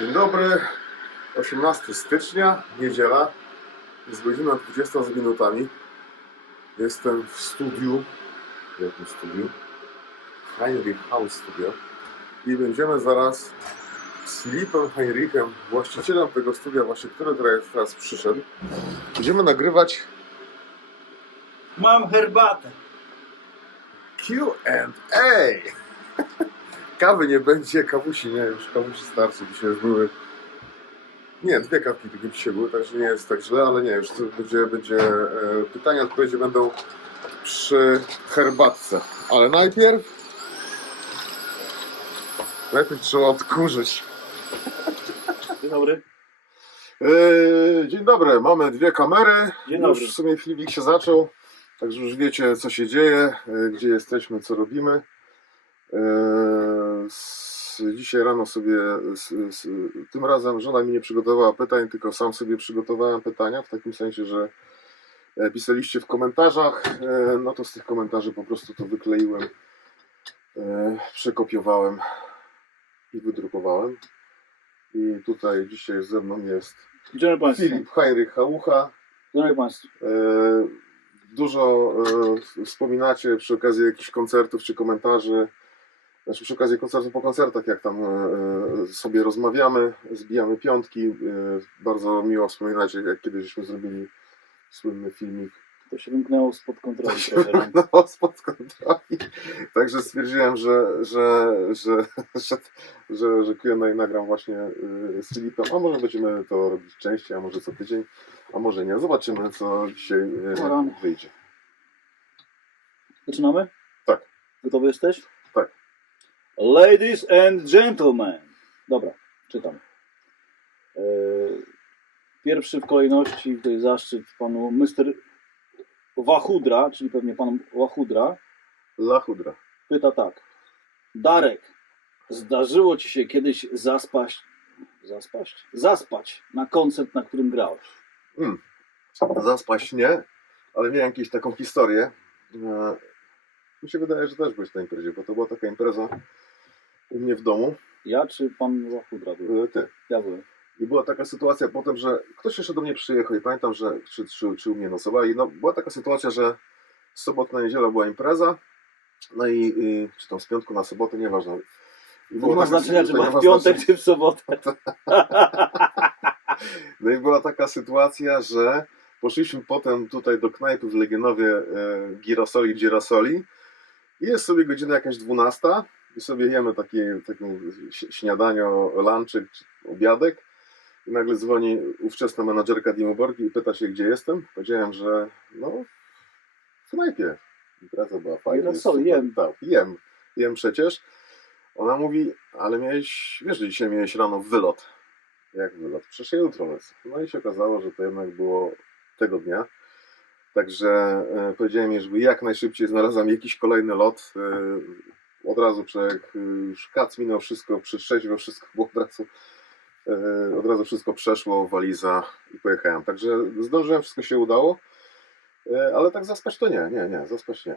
Dzień dobry, 18 stycznia, niedziela, jest godzina 20 z minutami. Jestem w studiu, w jakim studiu? Heinrich House Studio i będziemy zaraz z Filipem Heinrichem, właścicielem tego studia, właśnie który teraz przyszedł. Będziemy nagrywać Mam herbatę. Q&A. Kawy nie będzie, kawusi nie, już kawusi starczy, dzisiaj już były. Nie, dwie kawki tylko dzisiaj były, także nie jest tak źle, ale nie, już to będzie pytania, odpowiedzi będą przy herbatce. Ale najpierw trzeba odkurzyć. Dzień dobry. Dzień dobry, mamy dwie kamery. Dzień dobry. Już w sumie filmik się zaczął, także już wiecie, co się dzieje, gdzie jesteśmy, co robimy. Dzisiaj rano sobie, tym razem żona mi nie przygotowała pytań, tylko sam sobie przygotowałem pytania, w takim sensie, że pisaliście w komentarzach, no to z tych komentarzy po prostu to wykleiłem, przekopiowałem i wydrukowałem. I tutaj dzisiaj ze mną jest Dzień dobry Filip, Heinrich Hałucha. Dzień dobry Państwu. Dużo wspominacie przy okazji jakichś koncertów czy komentarzy, znaczy przy okazji koncertów po koncertach, jak tam sobie rozmawiamy, zbijamy piątki. Bardzo miło wspominacie, jak kiedyś żeśmy zrobili słynny filmik. To się wymknęło spod kontroli. No, spod kontroli. Także stwierdziłem, że Q&A nagram właśnie z Filipem, a może będziemy to robić częściej, a może co tydzień, a może nie. Zobaczymy, co dzisiaj wyjdzie. Zaczynamy? Tak. Gotowy jesteś? Tak. Ladies and gentlemen. Dobra, czytam. Pierwszy w kolejności, tutaj zaszczyt panu Mr. Wachudra, czyli pewnie pan Wachudra. Lachudra. Pyta tak. Darek, zdarzyło ci się kiedyś zaspać na koncert, na którym grałeś? Zaspać nie, ale miałem jakąś taką historię. Mi się wydaje, że też byłeś na imprezie, bo to była taka impreza u mnie w domu. Ja czy pan Wachudra był? Ty. Ja byłem. I była taka sytuacja potem, że ktoś jeszcze do mnie przyjechał i pamiętam, że czy u mnie nocowali. No, była taka sytuacja, że z soboty na niedzielę była impreza, no i czy tam z piątku na sobotę, nieważne. To nie ma znaczenia, czy była w piątek, czy w sobotę. No i była taka sytuacja, że poszliśmy potem tutaj do knajpy w Legionowie Girasoli i jest sobie godzina jakaś 12 i sobie jemy takie śniadanie, lunchek, obiadek i nagle dzwoni ówczesna menadżerka Dimuborgi i pyta się, gdzie jestem. Powiedziałem, że no w knajpie. Impreza była fajna. Girasoli, jem. Tak, jem przecież. Ona mówi, ale wiesz, że dzisiaj miałeś rano wylot. Jak wylot? Przecież ja jutro lecę. No i się okazało, że to jednak było tego dnia. Także powiedziałem jej, żeby jak najszybciej znalazłem jakiś kolejny lot. Od razu jak już kac minął wszystko, przytrzeźwiał wszystko, bo od razu wszystko przeszło, waliza i pojechałem. Także zdążyłem, wszystko się udało. Ale tak zaspać to nie, zaspać nie.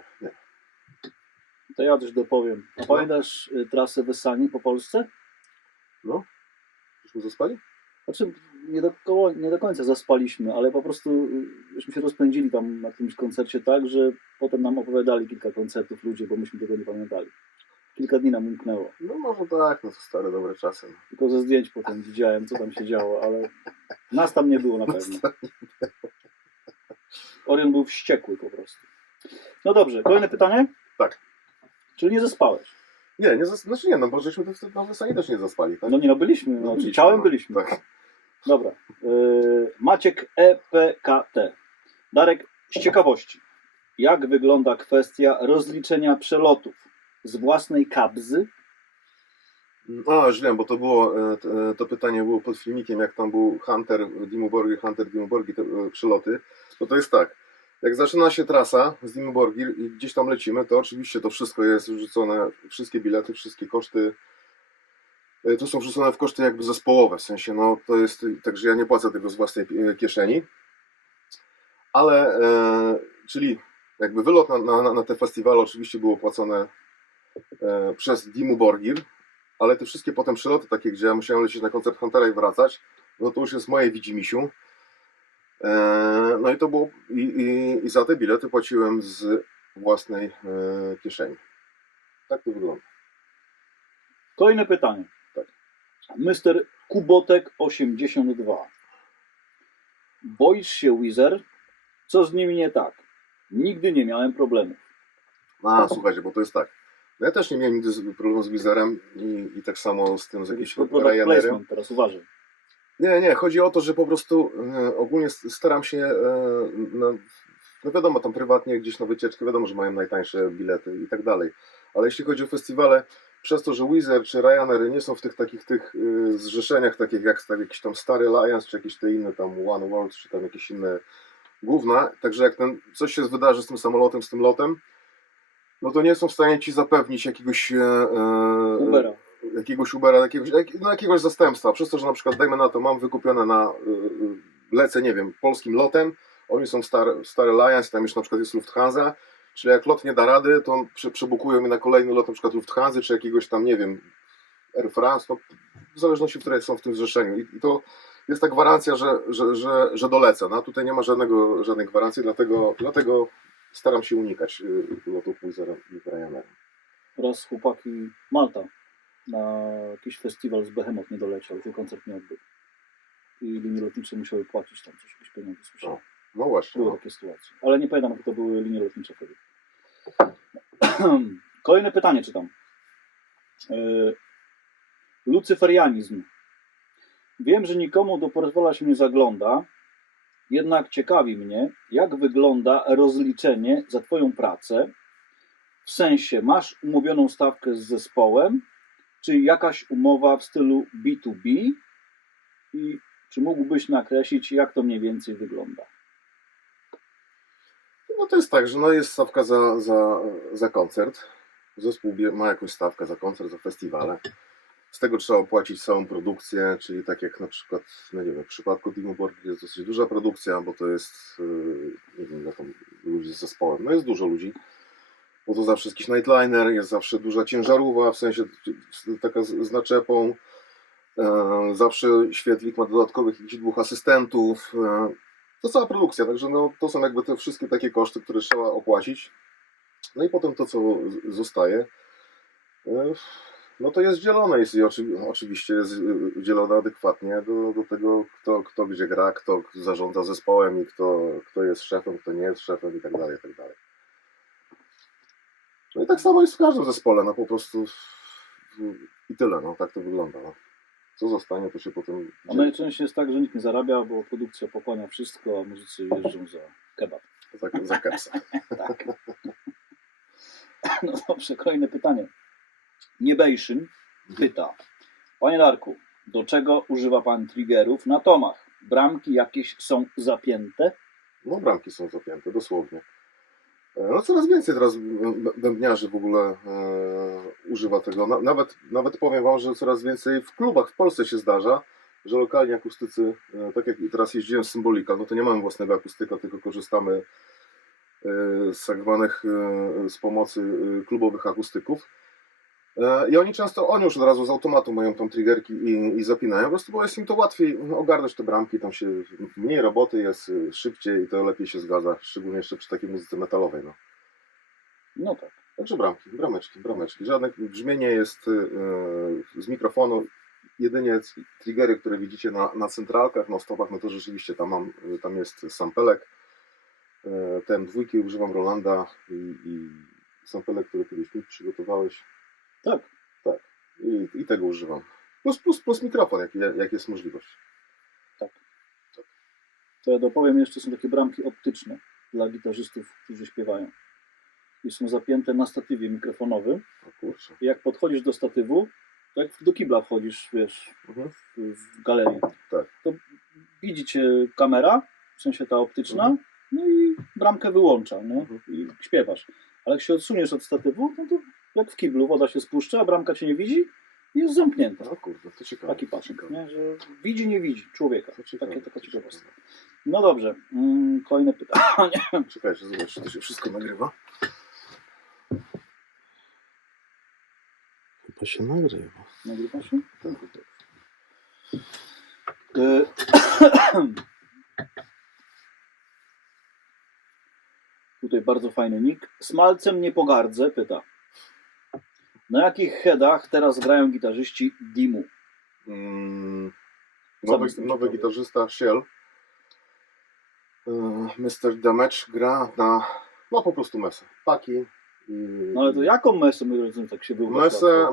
To ja też dopowiem. A pamiętasz trasę Wessani po Polsce? No? Żeśmy zaspali? Znaczy nie do końca zaspaliśmy, ale po prostu żeśmy się rozpędzili tam na jakimś koncercie tak, że potem nam opowiadali kilka koncertów ludzie, bo myśmy tego nie pamiętali. Kilka dni nam umknęło. No może tak, no to stare dobre czasy. Tylko ze zdjęć potem widziałem, co tam się działo, ale nas tam nie było na pewno. Orion był wściekły po prostu. No dobrze, kolejne pytanie? Tak. Czyli nie zaspałeś? Nie, no bo żeśmy na Wessani też nie zaspali, tak? No byliśmy, byliśmy, ciałem byliśmy. Tak. Dobra. Maciek EPKT. Darek, z ciekawości. Jak wygląda kwestia rozliczenia przelotów z własnej kabzy? Już wiem, bo to pytanie było pod filmikiem, jak tam był Hunter Dimuborgi, te przeloty. To jest tak, jak zaczyna się trasa z Dimuborgi i gdzieś tam lecimy, to oczywiście to wszystko jest wrzucone, wszystkie bilety, wszystkie koszty, to są wrzucone w koszty jakby zespołowe, w sensie, no to jest, także ja nie płacę tego z własnej kieszeni, ale, czyli jakby wylot na te festiwale oczywiście było płacone przez Dimmu Borgir, ale te wszystkie potem przyloty takie, gdzie ja musiałem lecieć na koncert Huntera i wracać, no to już jest moje widzimisiu. No i to było, i za te bilety płaciłem z własnej kieszeni. Tak to wygląda. Kolejne pytanie. Tak. Mr. Kubotek 82. Boisz się Weezer? Co z nimi nie tak? Nigdy nie miałem problemów. Słuchajcie, bo to jest tak. No ja też nie miałem nigdy problemu z Wizerem i tak samo z tym, z jakimś Product Ryanerem. placement, teraz uważaj. Nie, chodzi o to, że po prostu ogólnie staram się, no wiadomo, tam prywatnie gdzieś na wycieczkę, wiadomo, że mają najtańsze bilety i tak dalej. Ale jeśli chodzi o festiwale, przez to, że Weezer czy Ryanair nie są w tych takich zrzeszeniach, takich jak jakiś tam Stary Alliance, czy jakieś te inne tam One World, czy tam jakieś inne gówna, także jak coś się wydarzy z tym samolotem, z tym lotem, no to nie są w stanie ci zapewnić jakiegoś Ubera, jakiegoś zastępstwa. Przez to, że na przykład, dajmy na to, mam wykupione lecę, nie wiem, polskim lotem, oni są Star Alliance, tam jeszcze na przykład jest Lufthansa, czyli jak lot nie da rady, to przebukują mi na kolejny lot na przykład Lufthansa, czy jakiegoś tam, nie wiem, Air France, no, w zależności, które są w tym zrzeszeniu. I to jest ta gwarancja, że dolecę. No, tutaj nie ma żadnej gwarancji, dlatego staram się unikać lotów Weezerem i Ryanairem. Raz chłopaki Malta na jakiś festiwal z Behemoth nie doleciał, się koncert nie odbył. I linie lotnicze musiały płacić tam coś, jakieś pieniądze, słyszałem. No właśnie. Były takie sytuacje. Ale nie pamiętam, jakie to były linie lotnicze wtedy. Kolejne pytanie czytam. Lucyferianizm. Wiem, że nikomu do portfela się nie zagląda, jednak ciekawi mnie, jak wygląda rozliczenie za Twoją pracę. W sensie, masz umówioną stawkę z zespołem, czy jakaś umowa w stylu B2B? I czy mógłbyś nakreślić, jak to mniej więcej wygląda? No to jest tak, że jest stawka za koncert. Zespół ma jakąś stawkę za koncert, za festiwale. Z tego trzeba opłacić całą produkcję, czyli tak jak na przykład, no nie wiem, w przypadku Dimmu Borgir jest dosyć duża produkcja, bo to jest, nie wiem, ile tam ludzi z zespołem. No jest dużo ludzi, bo to zawsze jest jakiś nightliner, jest zawsze duża ciężarówka, w sensie taka z naczepą. Zawsze świetlik ma dodatkowych jakichś 2 asystentów. To cała produkcja, także no, to są jakby te wszystkie takie koszty, które trzeba opłacić. No i potem to, co zostaje, no to jest dzielone i oczywiście jest dzielone adekwatnie do tego, kto gdzie gra, kto zarządza zespołem i kto jest szefem, kto nie jest szefem i tak dalej, i tak dalej. No i tak samo jest w każdym zespole, no po prostu i tyle, no tak to wygląda. No. Co zostanie, to się potem... A najczęściej jest tak, że nikt nie zarabia, bo produkcja pochłania wszystko, a muzycy jeżdżą za kebab. Za kepsa. Tak. No dobrze, kolejne pytanie. Niebejszyn pyta. Panie Darku, do czego używa Pan triggerów na tomach? Bramki jakieś są zapięte? No bramki są zapięte, dosłownie. No coraz więcej teraz bębniarzy w ogóle używa tego. Nawet powiem Wam, że coraz więcej w klubach w Polsce się zdarza, że lokalni akustycy, tak jak teraz jeździłem z Symbolical, no to nie mamy własnego akustyka, tylko korzystamy z tak zwanych, z pomocy klubowych akustyków. I oni już od razu z automatu mają tam triggerki i zapinają, po prostu bo jest im to łatwiej ogarnąć te bramki, tam się mniej roboty jest, szybciej i to lepiej się zgadza, szczególnie jeszcze przy takiej muzyce metalowej. No tak. Także brameczki. Żadne brzmienie jest z mikrofonu, jedynie triggery, które widzicie na centralkach, na stopach, no to rzeczywiście tam jest sampelek. TM2 używam Rolanda i sampelek, który kiedyś mi przygotowałeś. Tak. I tego używam. Plus mikrofon, jak jest możliwość. Tak. To ja dopowiem, jeszcze są takie bramki optyczne dla gitarzystów, którzy śpiewają. I są zapięte na statywie mikrofonowym. O kurczę. I jak podchodzisz do statywu, to jak do kibla wchodzisz, wiesz, w galerii, tak. To widzi cię kamera, w sensie ta optyczna, no i bramkę wyłącza, nie? I śpiewasz. Ale jak się odsuniesz od statywu, no to jak w kiblu woda się spuszcza, a bramka cię nie widzi i jest zamknięta. O kurde, to ciekawe. Taki patrzyk, nie? Że widzi, nie widzi człowieka. Taka ciekawostka. Ciekawe. No dobrze, kolejne pytanie. Czekajcie, zobacz, czy to się wszystko nagrywa. Chyba się nagrywa. Nagrywa się? Tak. Tutaj bardzo fajny nick. Smalcem nie pogardzę, pyta. Na jakich headach teraz grają gitarzyści Dimu? Nowy gitarzysta Shell, Mr. Damage, gra na po prostu mesę. Paki. No ale to jaką mesę, my drodzy, tak się było? Mesę,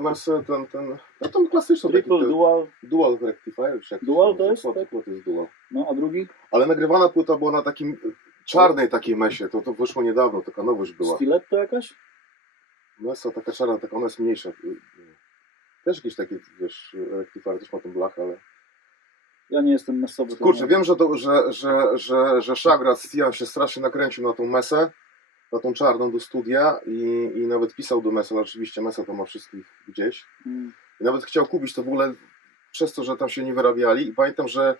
ten klasyczny. Triple, dual. Dual rectifier. Dual to jest? To jest dual. No, a drugi? Ale nagrywana płyta była na takim czarnej takiej mesie, to wyszło niedawno, taka nowość była. Stiletto jakaś? Mesa taka czarna, taka ona jest mniejsza. Też jakiś taki, wiesz, rectifier też ma tą blachę, ale... Ja nie jestem mesowy. Kurczę, wiem, że Szagrat Stian się strasznie nakręcił na tą mesę, na tą czarną do studia i nawet pisał do Mesa, ale oczywiście Mesa to ma wszystkich gdzieś. I nawet chciał kupić to w ogóle przez to, że tam się nie wyrabiali. I pamiętam, że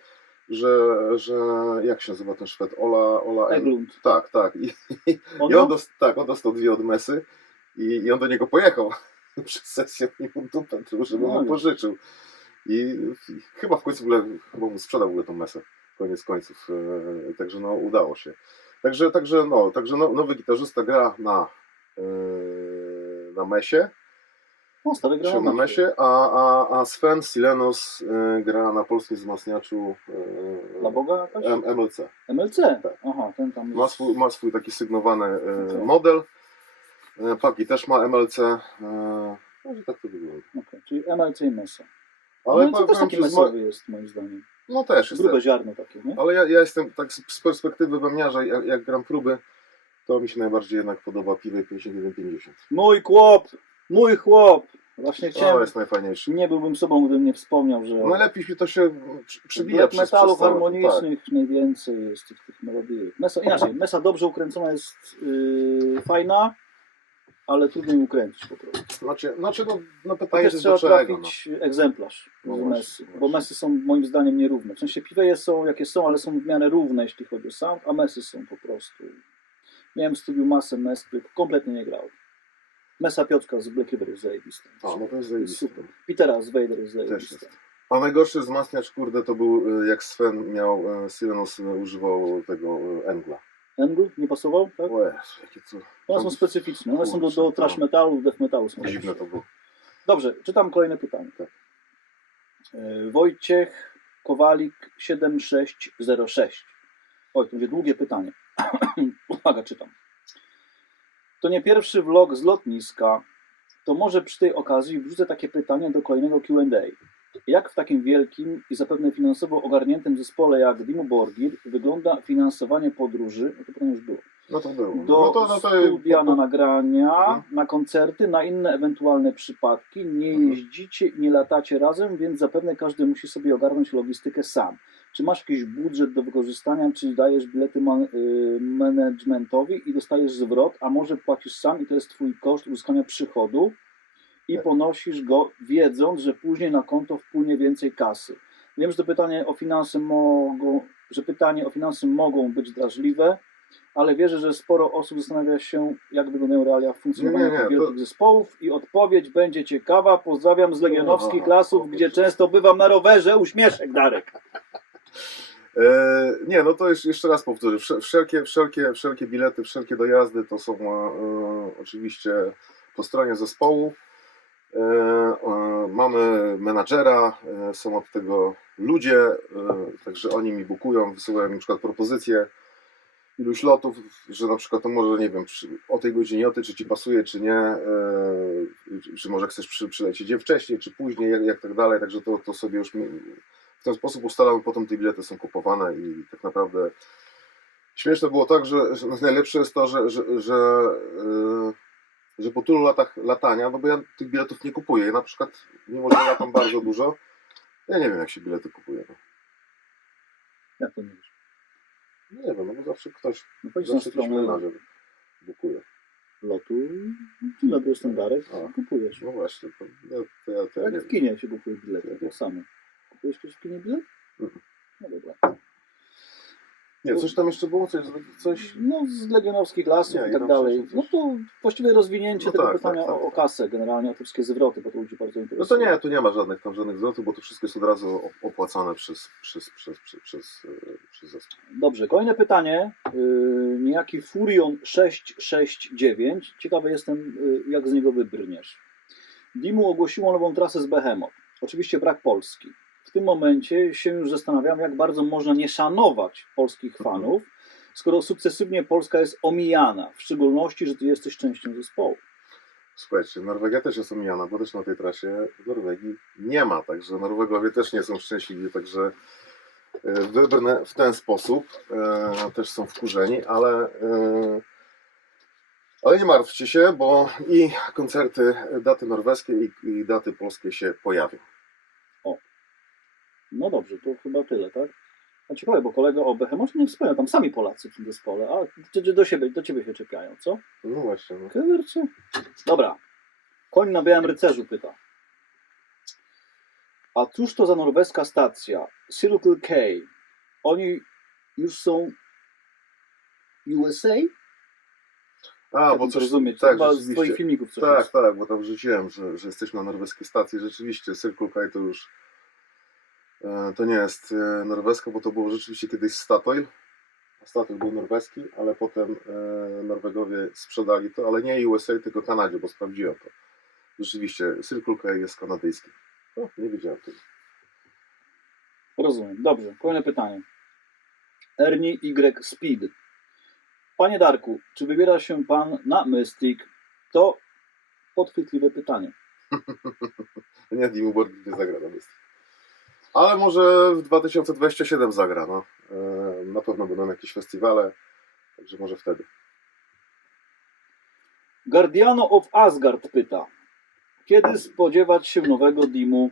jak się nazywa ten Szwed? Ola Eglund. Tak. On dostał 2 od Mesy i on do niego pojechał przez sesję mu dupę, żeby mu pożyczył. I chyba w końcu mu sprzedał w ogóle tą Mesę. Koniec końców. Także udało się. Także nowy gitarzysta gra na Mesie. Stary gra na Mesie, a Sven Silenos gra na polskim wzmacniaczu Dla Boga jakaś? MLC. MLC? Tak. Aha, ten tam jest... Ma swój taki sygnowany model. Paki też ma MLC. Może tak to wygląda. Okay. Czyli MLC i Mesa. Ale to też taki mesowy jest moim zdaniem. No też jest. Grube ziarno takie, nie? Ale ja jestem tak z perspektywy wełniarza, jak gram próby, to mi się najbardziej jednak podoba Piwy 5150. Mój chłop! Właśnie chciałem... To jest najfajniejszy. Nie byłbym sobą, gdybym nie wspomniał, że... Najlepiej mi to się przybija przez metalów harmonicznych tak. Najwięcej jest tych melodii. Mesa dobrze ukręcona jest fajna, ale trudno ją ukręcić po prostu. Znaczy pytanie jest trzeba trafić egzemplarz z Mesy, bo Mesy są moim zdaniem nierówne. W sensie Piweje są jakie są, ale są w miarę równe, jeśli chodzi o sound, a Mesy są po prostu... Miałem w studiu masę mes, których kompletnie nie grał. Mesa Piotrka z Black River jest zajebista. To jest zajebista. Petera z Vader jest zajebista. A najgorszy wzmacniacz, kurde, to był jak Sven miał, Silenos używał tego Engla. Engl? Nie pasował? Tak? O Jezu, jakie co... One są specyficzne. One są do trash metalu, death metalu. Są dziwne to było. Dobrze, czytam kolejne pytanie. Tak. Wojciech Kowalik 7606. Oj, to będzie długie pytanie. Uwaga, czytam. To nie pierwszy vlog z lotniska. To może przy tej okazji wrzucę takie pytanie do kolejnego Q&A. Jak w takim wielkim i zapewne finansowo ogarniętym zespole jak Dimmu Borgir wygląda finansowanie podróży, to pytanie już było, do studia na nagrania, na koncerty, na inne ewentualne przypadki? Nie jeździcie i nie latacie razem, więc zapewne każdy musi sobie ogarnąć logistykę sam. Czy masz jakiś budżet do wykorzystania, czy dajesz bilety managementowi i dostajesz zwrot, a może płacisz sam i to jest twój koszt uzyskania przychodu i ponosisz go, wiedząc, że później na konto wpłynie więcej kasy. Wiem, że pytanie o finanse mogą być drażliwe, ale wierzę, że sporo osób zastanawia się, jak wyglądają realia funkcjonowania wielkich zespołów i odpowiedź będzie ciekawa. Pozdrawiam z legionowskich lasów, gdzie często bywam na rowerze. Uśmieszek, Darek. To jeszcze raz powtórzę. Wszelkie bilety, wszelkie dojazdy to są oczywiście po stronie zespołu. Mamy menadżera, są od tego ludzie, także oni mi bookują, wysyłają mi na przykład propozycje iluś lotów, że na przykład to może, nie wiem, o tej godzinie, czy ci pasuje, czy nie, czy może chcesz przylecieć wcześniej, czy później, jak tak dalej, także to sobie już w ten sposób ustalamy, potem te bilety są kupowane i tak naprawdę śmieszne było tak, że najlepsze jest to, że po tylu latach latania, bo ja tych biletów nie kupuję. Ja na przykład, mimo że latam bardzo dużo, ja nie wiem, jak się bilety kupuje. Jak to nie wiesz? Nie wiem, bo zawsze ktoś menadżer bukuje. Lotu, czy jestem Darek, kupujesz. No właśnie, to jak w kinie się kupuje bilety, tak samo. Kupujesz ktoś w kinie bilet? No dobra. Nie, coś tam jeszcze było? Coś... No, z legionowskich lasów Nie, i i tak tam dalej. wcześniej No coś- to właściwie rozwinięcie No tego tak, pytania tak, tak, o tak. kasę, generalnie o te wszystkie zwroty, bo to ludzi bardzo No interesuje. to nie, tu nie ma żadnych zwrotów, bo to wszystko jest od razu opłacane przez zespół. Dobrze, kolejne pytanie. Niejaki Furion 669. Ciekawy jestem, jak z niego wybrniesz. Dimu ogłosiło nową trasę z Behemoth. Oczywiście brak Polski. W tym momencie się już zastanawiam, jak bardzo można nie szanować polskich fanów, skoro sukcesywnie Polska jest omijana, w szczególności, że ty jesteś częścią zespołu. Słuchajcie, Norwegia też jest omijana, bo też na tej trasie w Norwegii nie ma, także Norwegowie też nie są szczęśliwi, także wybrnę w ten sposób, też są wkurzeni, ale nie martwcie się, bo i koncerty, daty norweskie i daty polskie się pojawią. No dobrze, to chyba tyle, tak? A ciekawe, bo kolega o Behemothie nie wspomniał, tam sami Polacy w tym zespole, a do ciebie się czepiają, co? No właśnie. No. Kurczę. Dobra. Koń na białym rycerzu pyta. A cóż to za norweska stacja? Circle K. Oni już są USA? A, Tak bo bym coś rozumieć. tak, Chyba z rzeczywiście. twoich filmików coś Tak, jest. tak, bo tam wrzuciłem, że jesteśmy na norweskiej stacji. Rzeczywiście, Circle K to już to nie jest norweska, bo to było rzeczywiście kiedyś Statoil. Statoil był norweski, ale potem Norwegowie sprzedali to, ale nie USA, tylko Kanadzie, bo sprawdziłem to. Rzeczywiście, Circle K jest kanadyjski. No, nie wiedziałem tego. Rozumiem. Dobrze. Kolejne pytanie. Ernie Y. Speed. Panie Darku, czy wybiera się pan na Mystic? To podchwytliwe pytanie. Nie, Dimmu Borgir nie zagra na Mystic. Ale może w 2027 zagra, no. Na pewno będą jakieś festiwale, także może wtedy. Guardiano of Asgard pyta. Kiedy spodziewać się nowego Dimu?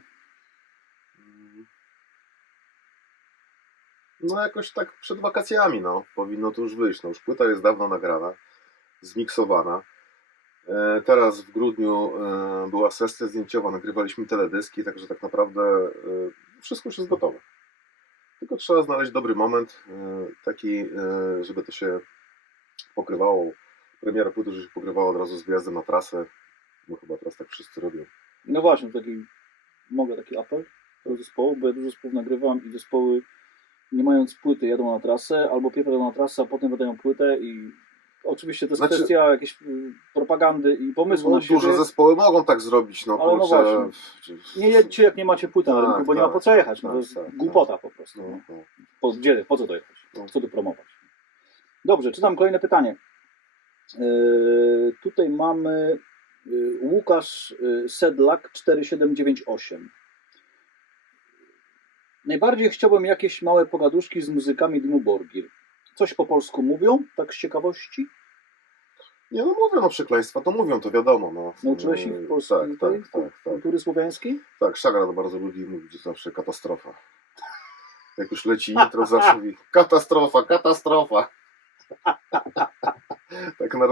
No jakoś tak przed wakacjami, no. Powinno to już wyjść. No, już płyta jest dawno nagrana, zmiksowana. Teraz w grudniu była sesja zdjęciowa, nagrywaliśmy teledyski, także tak naprawdę wszystko już jest gotowe. Tylko trzeba znaleźć dobry moment, taki, żeby to się pokrywało. Premiera płyty, żeby się pokrywało od razu z wyjazdem na trasę, bo chyba teraz tak wszyscy robią. No właśnie, mogę taki apel do zespołu, bo ja dużo zespołów nagrywam i zespoły nie mając płyty jadą na trasę, albo pierw jadą na trasę, a potem wydają płytę i oczywiście to jest kwestia jakiejś propagandy i pomysłu No, na siebie. duże zespoły mogą tak zrobić, no Ale no kurczę. Nie jedźcie, jak nie macie płyty na Tak, rynku, bo nie tak, ma po co jechać. tak, To jest tak, głupota po prostu. No, No. no. Po co to jechać? No. Co tu promować? Dobrze, czytam kolejne pytanie. Tutaj mamy Łukasz Sedlak 4798. Najbardziej chciałbym jakieś małe pogaduszki z muzykami Dimmu Borgir. Coś po polsku mówią, tak z ciekawości? Nie, no mówią, no przekleństwa, to mówią, to wiadomo. No. Nauczyłeś ich polskiej Tak. kultury słowiańskiej? Tak, Szagra to bardzo lubi mówić zawsze katastrofa. Jak już leci intro, zawsze mówi katastrofa. Tak na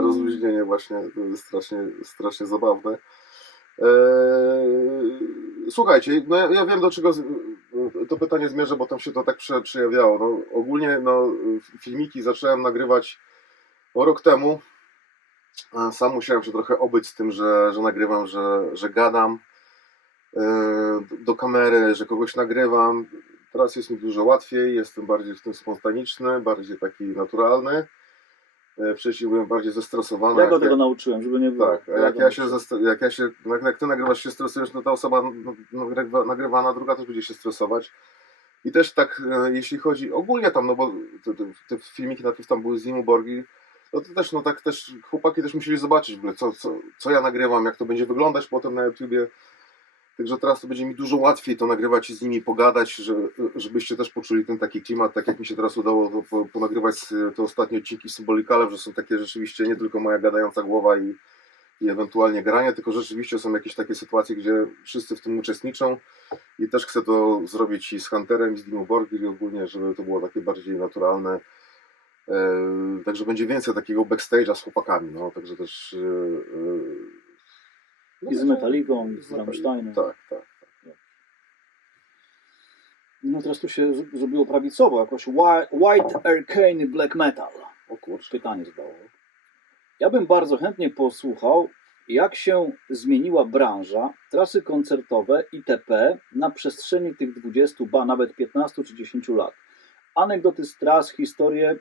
rozluźnienie właśnie, to jest strasznie zabawne. Słuchajcie, no ja wiem, do czego to pytanie zmierza, bo tam się to tak przejawiało. No, ogólnie filmiki zacząłem nagrywać rok temu. Sam musiałem się trochę obyć z tym, że nagrywam, że gadam do kamery, że kogoś nagrywam. Teraz jest mi dużo łatwiej, jestem bardziej w tym spontaniczny, bardziej taki naturalny. Wcześniej byłem bardziej zestresowany. Ja go tego nauczyłem, żeby nie było. Tak, jak ty nagrywasz się stresujesz, to ta osoba nagrywana, druga też będzie się stresować. I też tak, jeśli chodzi ogólnie tam, no bo te filmiki najpierw tam były z Dimmu Borgir, no to też, no tak też chłopaki też musieli zobaczyć, co ja nagrywam, jak to będzie wyglądać potem na YouTubie. Także teraz to będzie mi dużo łatwiej to nagrywać i z nimi pogadać, żebyście też poczuli ten taki klimat, tak jak mi się teraz udało ponagrywać te ostatnie odcinki z Symbolikalem, że są takie rzeczywiście nie tylko moja gadająca głowa i ewentualnie granie, tylko rzeczywiście są jakieś takie sytuacje, gdzie wszyscy w tym uczestniczą i też chcę to zrobić i z Hunterem, i z Dimmu Borgir i ogólnie, żeby to było takie bardziej naturalne. Także będzie więcej takiego backstage'a z chłopakami, no, także też... I z Metallicą, i z Rammsteinem. Tak. No teraz tu się zrobiło prawicowo, jakoś White Arcane Black Metal. O kurczę. Pytanie zadało. Ja bym bardzo chętnie posłuchał, jak się zmieniła branża, trasy koncertowe itp. Na przestrzeni tych 20, ba nawet 15 czy 10 lat. Anegdoty z tras, historie.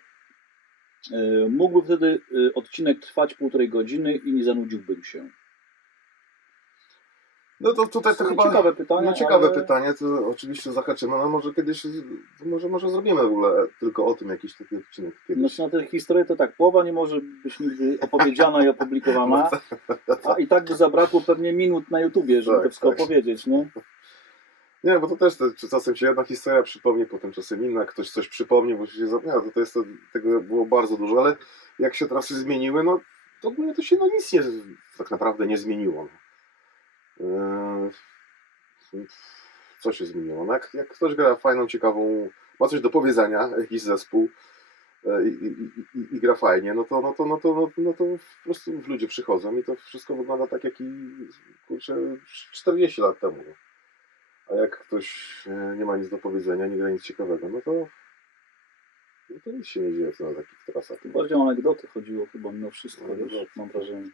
Mógłby wtedy odcinek trwać 1,5 godziny i nie zanudziłbym się. No to tutaj to chyba ciekawe pytanie. No ciekawe ale... pytanie, to oczywiście zahaczymy, no może kiedyś, może zrobimy w ogóle tylko o tym jakiś taki odcinek kiedyś. Znaczy na tę historię to tak, połowa nie może być nigdy opowiedziana i opublikowana, a i tak by zabrakło pewnie minut na YouTubie, żeby to wszystko opowiedzieć, nie? Nie, bo to też czasem się jedna historia przypomni, potem czasem inna, ktoś coś przypomni, bo się zapomina, tego było bardzo dużo, ale jak się trasy zmieniły, no to ogólnie to się nic tak naprawdę nie zmieniło. Co się zmieniło? No jak ktoś gra fajną, ciekawą, ma coś do powiedzenia, jakiś zespół i gra fajnie, no to po prostu ludzie przychodzą i to wszystko wygląda tak jak i kurczę 40 lat temu. A jak ktoś nie ma nic do powiedzenia, nie gra nic ciekawego, no to nic się nie dzieje na takich trasach. Bardziej o anegdoty chodziło chyba mimo wszystko, mam wrażenie.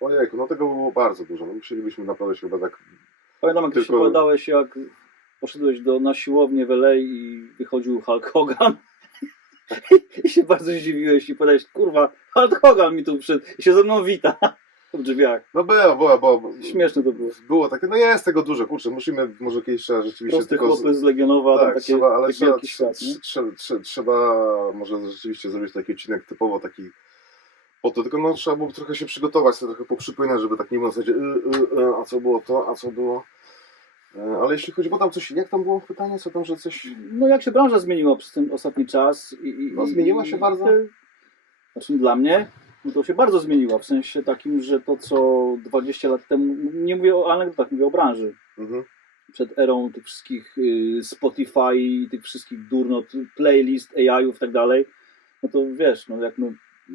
Ojejku, no tego było bardzo dużo. No musielibyśmy naprawdę się chyba tak... Pamiętam, jak się opowiadałeś, jak poszedłeś na siłownię w LA i wychodził Hulk Hogan i się bardzo zdziwiłeś i powiedziałeś, kurwa, Hulk Hogan mi tu przyszedł i się ze mną wita w drzwiach. No było. Śmieszne to było. Było takie, no jest tego dużo, kurczę, musimy, może kiedyś trzeba rzeczywiście... Prosty chłopy z Legionowa, tak, takie trzeba, ale wielki świat, trzeba może rzeczywiście zrobić taki odcinek typowo taki po to, tylko no trzeba było trochę się przygotować, sobie trochę poprzypłynąć, żeby tak nie było w zasadzie a co było to, a co było... Ale jeśli chodzi, bo tam coś, jak tam było pytanie, co tam, że coś... No jak się branża zmieniła przez ten ostatni czas No zmieniła się bardzo? Znaczy dla mnie, no to się bardzo zmieniła, w sensie takim, że to co 20 lat temu, nie mówię o anegdotach, mówię o branży. Przed erą tych wszystkich Spotify, tych wszystkich durnot, playlist, AI-ów i tak dalej, no to wiesz, no jak my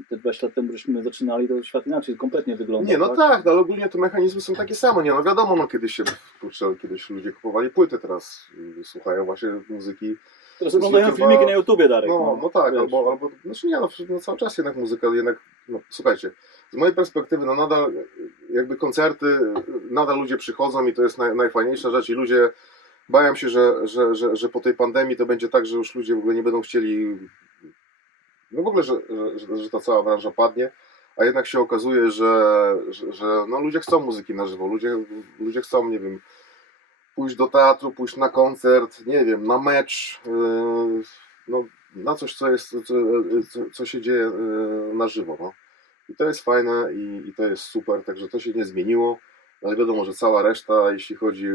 te 20 lat temu żeśmy zaczynali, to świat inaczej kompletnie wygląda. Nie, no tak, no, ale ogólnie te mechanizmy są takie same, nie, no wiadomo, no kiedyś ludzie kupowali płyty, teraz słuchają właśnie muzyki. Teraz oglądają filmiki na YouTubie, Darek. No tak, albo znaczy nie, no cały czas jednak muzyka, no słuchajcie, z mojej perspektywy, no nadal jakby koncerty, nadal ludzie przychodzą i to jest najfajniejsza rzecz i ludzie bają się, że po tej pandemii to będzie tak, że już ludzie w ogóle nie będą chcieli, no w ogóle, że ta cała branża padnie, a jednak się okazuje, że no ludzie chcą muzyki na żywo, ludzie chcą, nie wiem, pójść do teatru, pójść na koncert, nie wiem, na mecz, no, na coś, co się dzieje na żywo. No. I to jest fajne i to jest super, także to się nie zmieniło, ale wiadomo, że cała reszta, jeśli chodzi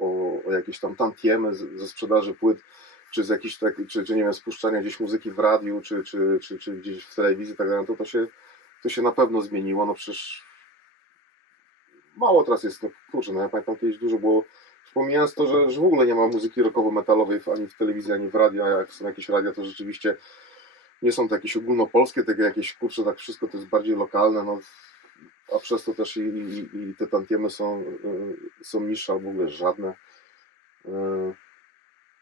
o jakieś tam tantiemy ze sprzedaży płyt, czy z jakichś czy nie wiem, spuszczania gdzieś muzyki w radiu, czy gdzieś w telewizji, tak dalej, to się na pewno zmieniło, no przecież mało teraz jest, no kurczę, no ja pamiętam kiedyś dużo było, pomijając to, że w ogóle nie ma muzyki rockowo-metalowej ani w telewizji, ani w radiu, a jak są jakieś radia, to rzeczywiście nie są to jakieś ogólnopolskie, takie jakieś, kurczę, tak wszystko to jest bardziej lokalne, no, a przez to też i te tantiemy są niższe albo w ogóle żadne.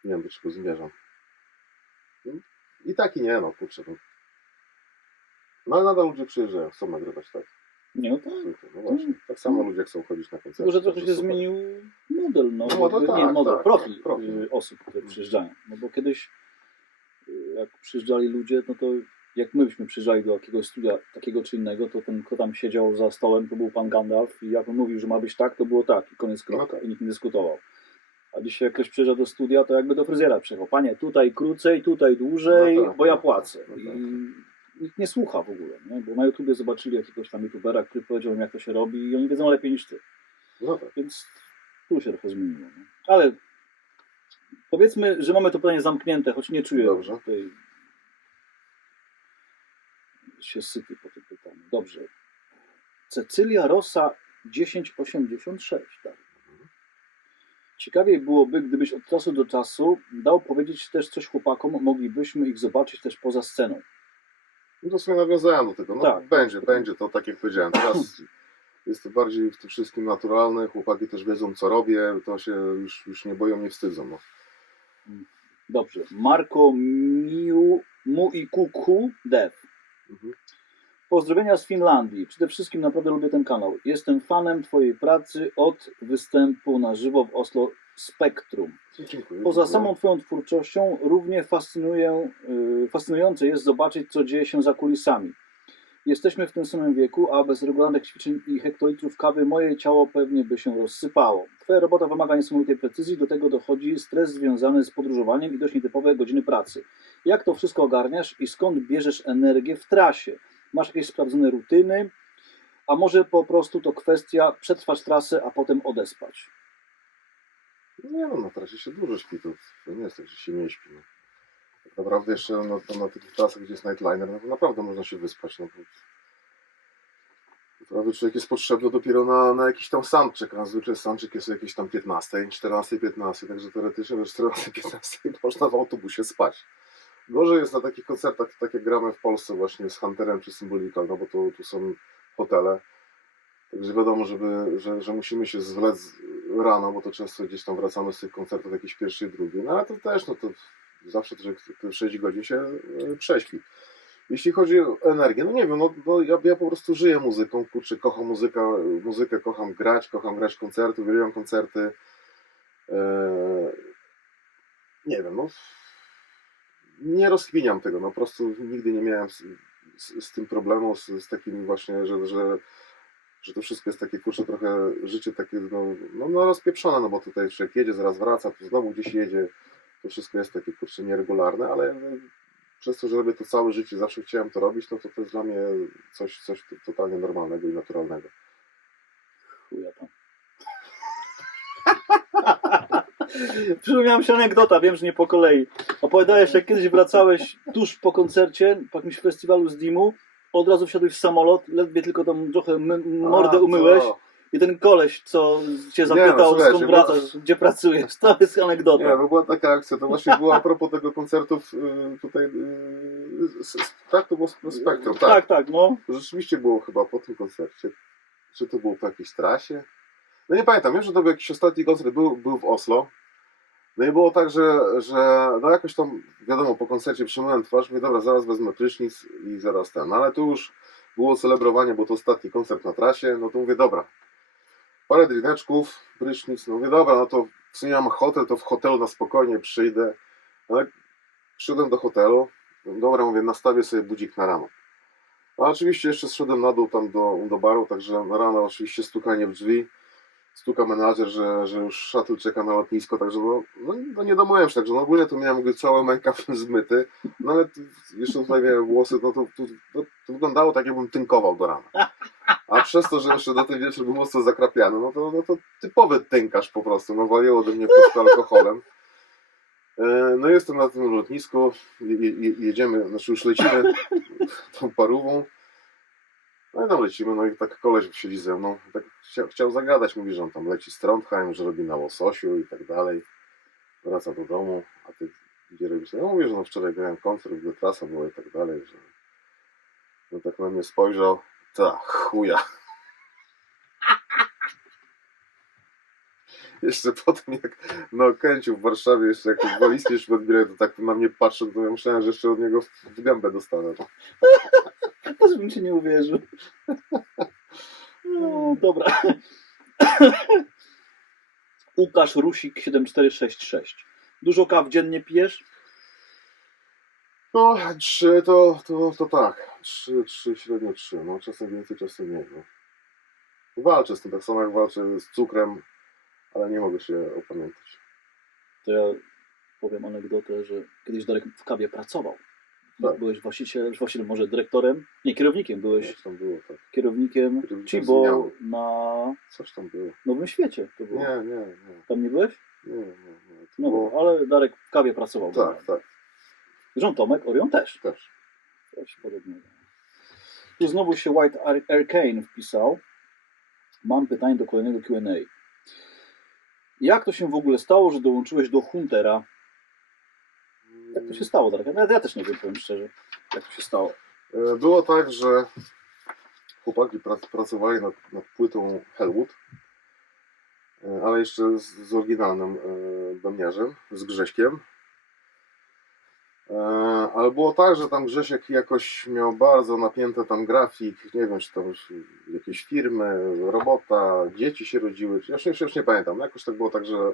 Nie wiem, do czego zmierzam. I tak i nie, no kurczę. No ale nadal ludzie przyjeżdżają, chcą nagrywać, tak? Nie, no tak. No właśnie, tak samo ludzie chcą chodzić na koncerty. Może trochę się zmienił model, profil osób, które przyjeżdżają. No bo kiedyś, jak przyjeżdżali ludzie, no to jak my byśmy przyjeżdżali do jakiegoś studia takiego czy innego, to ten, kto tam siedział za stołem, to był pan Gandalf i jak on mówił, że ma być tak, to było tak i koniec kropka i nikt nie dyskutował. A dzisiaj jak ktoś przyjeżdża do studia, to jakby do fryzjera przyjechał. Panie, tutaj krócej, tutaj dłużej, bo ja płacę. I nikt nie słucha w ogóle, nie? Bo na YouTubie zobaczyli jakiegoś tam YouTubera, który powiedział im, jak to się robi i oni wiedzą lepiej niż ty. No tak. Więc tu się trochę zmieniło. Nie? Ale powiedzmy, że mamy to pytanie zamknięte, choć nie czuję tutaj się sypie po tym pytaniu. Dobrze. Cecylia Rosa 1086. Tak. Ciekawiej byłoby, gdybyś od czasu do czasu dał powiedzieć też coś chłopakom, moglibyśmy ich zobaczyć też poza sceną. No to sobie nawiązałem do tego. No tak, będzie to tak jak powiedziałem. Teraz jest to bardziej w tym wszystkim naturalne, chłopaki też wiedzą co robię, to się już nie boją, nie wstydzą. No. Dobrze. Marko Muikuku Dev. Mhm. Pozdrowienia z Finlandii. Przede wszystkim naprawdę lubię ten kanał. Jestem fanem Twojej pracy od występu na żywo w Oslo Spektrum. Dziękuję. Poza samą Twoją twórczością równie fascynujące jest zobaczyć, co dzieje się za kulisami. Jesteśmy w tym samym wieku, a bez regularnych ćwiczeń i hektolitrów kawy moje ciało pewnie by się rozsypało. Twoja robota wymaga niesamowitej precyzji, do tego dochodzi stres związany z podróżowaniem i dość nietypowe godziny pracy. Jak to wszystko ogarniasz i skąd bierzesz energię w trasie? Masz jakieś sprawdzone rutyny? A może po prostu to kwestia przetrwać trasę, a potem odespać? Nie no, na trasie się dużo śpi, to nie jest tak, że się nie śpi. No. Tak naprawdę jeszcze na tych trasach, gdzie jest nightliner, no to naprawdę można się wyspać. No, prawie człowiek jest potrzebny dopiero na jakiś tam soundcheck, a zwykle soundcheck jest o jakiejś tam 15, 14, 15, także teoretycznie do 14, 15 można w autobusie spać. Gorzej jest na takich koncertach, tak jak gramy w Polsce właśnie z Hunterem czy Symboliką, no bo tu są hotele. Także wiadomo, że musimy się zwlec rano, bo to często gdzieś tam wracamy z tych koncertów jakieś pierwszej, drugiej. No ale to też, no to zawsze te 6 godzin się prześpi. Jeśli chodzi o energię, no nie wiem, no ja po prostu żyję muzyką, kurczę, kocham muzykę kocham grać koncerty, uwielbiam koncerty. Nie wiem, no nie rozkminiam tego, no po prostu nigdy nie miałem z tym problemu, z takim właśnie, że to wszystko jest takie, kurczę, trochę życie takie, no rozpieprzone, no bo tutaj człowiek jedzie, zaraz wraca, tu znowu gdzieś jedzie, to wszystko jest takie, kurczę, nieregularne, ale przez to, że robię to całe życie, zawsze chciałem to robić, no to jest dla mnie coś totalnie normalnego i naturalnego. Chuja tam. Przypomniała mi się anegdota, wiem, że nie po kolei. Opowiadałeś, jak kiedyś wracałeś tuż po koncercie, po jakimś festiwalu z Dimu, od razu wsiadłeś w samolot, ledwie tylko tam trochę mordę umyłeś i ten koleś, co cię zapytał, skąd wracasz, gdzie pracujesz, to jest anegdota. Nie, no była taka akcja, to właśnie była a propos tego koncertu tutaj, tak, to było Spektrum, tak. Tak, no. To rzeczywiście było chyba po tym koncercie, czy to było po jakiejś trasie? No nie pamiętam, wiem, że to był jakiś ostatni koncert, był w Oslo. No i było tak, że no jakoś tam, wiadomo, po koncercie przymyłem twarz, mówię, dobra, zaraz wezmę prysznic i zaraz ten. No ale tu już było celebrowanie, bo to ostatni koncert na trasie, no to mówię, dobra, parę drineczków, prysznic, no mówię, dobra, no to w sumie mam hotel, to w hotelu na spokojnie przyjdę. No przyszedłem do hotelu, dobra, mówię, nastawię sobie budzik na rano. A oczywiście jeszcze zszedłem na dół tam do baru, także na rano oczywiście stukanie w drzwi. Stuka menadżer, że już shuttle czeka na lotnisko, także no nie domyłem się, także no ogólnie to miałem cały make-up zmyty, no ale jeszcze tutaj miałem włosy, no to wyglądało tak, jakbym tynkował do rana. A przez to, że jeszcze do tej wieczór był mocno zakrapiany, no to typowy tynkarz po prostu, no waliło ode mnie puszkę alkoholem. No jestem na tym lotnisku, jedziemy, znaczy już lecimy tą parówą. No i tam lecimy, no i tak koleś siedzi ze mną, tak chciał zagadać, mówi, że on tam leci z Trondheim, że robi na łososiu i tak dalej. Wraca do domu, a ty gdzie robisz? No mówię, że no wczoraj grałem koncert, gdzie trasa była i tak dalej, że no tak na mnie spojrzał, chuja. Jeszcze potem jak kręcił w Warszawie, jeszcze jak walizki już odbierał, to tak na mnie patrzył, to ja myślałem, że jeszcze od niego w gębę dostanę. Też bym ci nie uwierzył. No, dobra. Łukasz Rusik 7466. Dużo kaw dziennie pijesz? No, 3 to tak. 3, średnio 3. No, czasem więcej, czasem nie. No. Walczę z tym, tak samo jak walczę z cukrem, ale nie mogę się opamiętać. To ja powiem anegdotę, że kiedyś Darek w kawie pracował. Tak. Byłeś właścicielem, może dyrektorem? Nie, kierownikiem byłeś. Coś tam było, tak. Kierownikiem Chibo na Coś tam było. Nowym Świecie. To było. Nie. Tam nie byłeś? Nie. No, było... ale Darek w kawie pracował. Tak. Żon Tomek, Orion też. Coś podobnego. Tu znowu się White Arcane wpisał. Mam pytanie do kolejnego Q&A. Jak to się w ogóle stało, że dołączyłeś do Huntera? Jak to się stało, Darek? Ja też nie wiem, powiem szczerze, jak to się stało. Było tak, że chłopaki pracowali nad płytą Hellwood, ale jeszcze z oryginalnym bębniarzem, z Grześkiem. Ale było tak, że tam Grzesiek jakoś miał bardzo napięte tam grafik, nie wiem, czy tam jakieś firmy, robota, dzieci się rodziły, już nie pamiętam. Jakoś tak było tak, że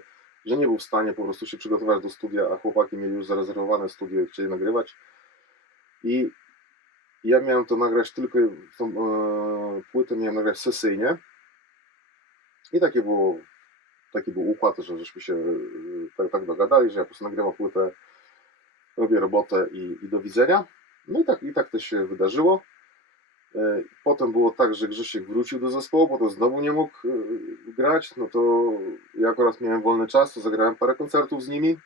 nie był w stanie po prostu się przygotować do studia, a chłopaki mieli już zarezerwowane studio i chcieli nagrywać. I ja miałem to nagrać tylko, tą płytę miałem nagrać sesyjnie. I taki był układ, że żeśmy się tak dogadali, że ja po prostu nagrywam płytę, robię robotę i do widzenia. No i tak to się wydarzyło. Potem było tak, że Grzesiek wrócił do zespołu, potem znowu nie mógł grać. No to ja akurat miałem wolny czas, to zagrałem parę koncertów z nimi.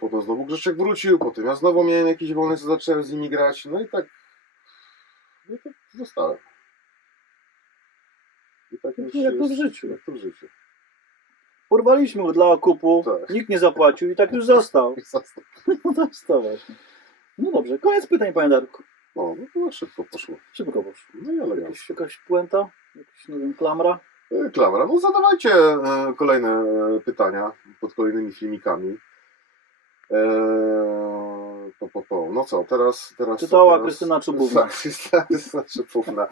Potem znowu Grzesiek wrócił, potem ja znowu miałem jakiś wolny czas, zacząłem z nimi grać. No i tak zostałem. I tak już Jak to w życiu. Jak to w życiu. Porwaliśmy go dla okupu, Tak. nikt nie zapłacił i tak już został. Został. No to jest to właśnie. No dobrze, koniec pytań, panie Darku. O, no to szybko poszło. Szybko poszło. No i elegancko. Jakaś puenta? Jakaś, nie wiem, klamra? Klamra, no zadawajcie kolejne pytania pod kolejnymi filmikami. No co, teraz... Czytała Krystyna Czubówna. Tak, Krystyna Czubówna.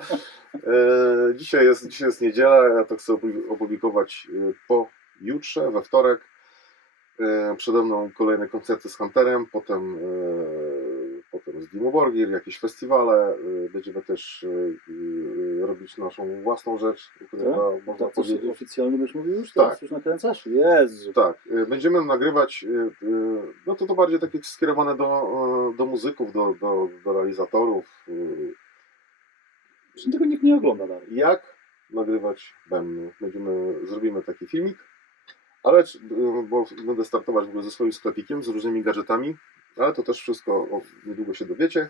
Dzisiaj jest niedziela, ja to chcę opublikować pojutrze, we wtorek. Przede mną kolejne koncerty z Hunterem, potem z Dimo Borgir, jakieś festiwale. Będziemy też robić naszą własną rzecz, chyba można powiedzieć. Oficjalnie byś mówił już? Tak. Teraz już nakręcasz? Jezu. Tak, będziemy nagrywać, no to bardziej takie skierowane do muzyków, do realizatorów. Zresztą tego nikt nie ogląda dalej. Jak nagrywać bębny. Zrobimy taki filmik, ale bo będę startować w ogóle ze swoim sklepikiem, z różnymi gadżetami, ale to też wszystko niedługo się dowiecie.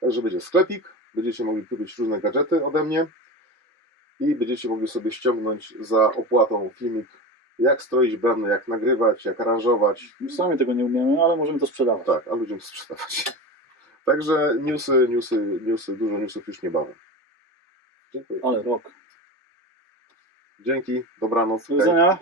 Także będzie sklepik, będziecie mogli kupić różne gadżety ode mnie i będziecie mogli sobie ściągnąć za opłatą filmik, jak stroić bębny, jak nagrywać, jak aranżować. Sami tego nie umiemy, ale możemy to sprzedawać. Tak, a ludziom sprzedawać. Także newsy, dużo newsów już niebawem. Dziękuję. Ale rok. Dzięki, dobranoc. Do widzenia.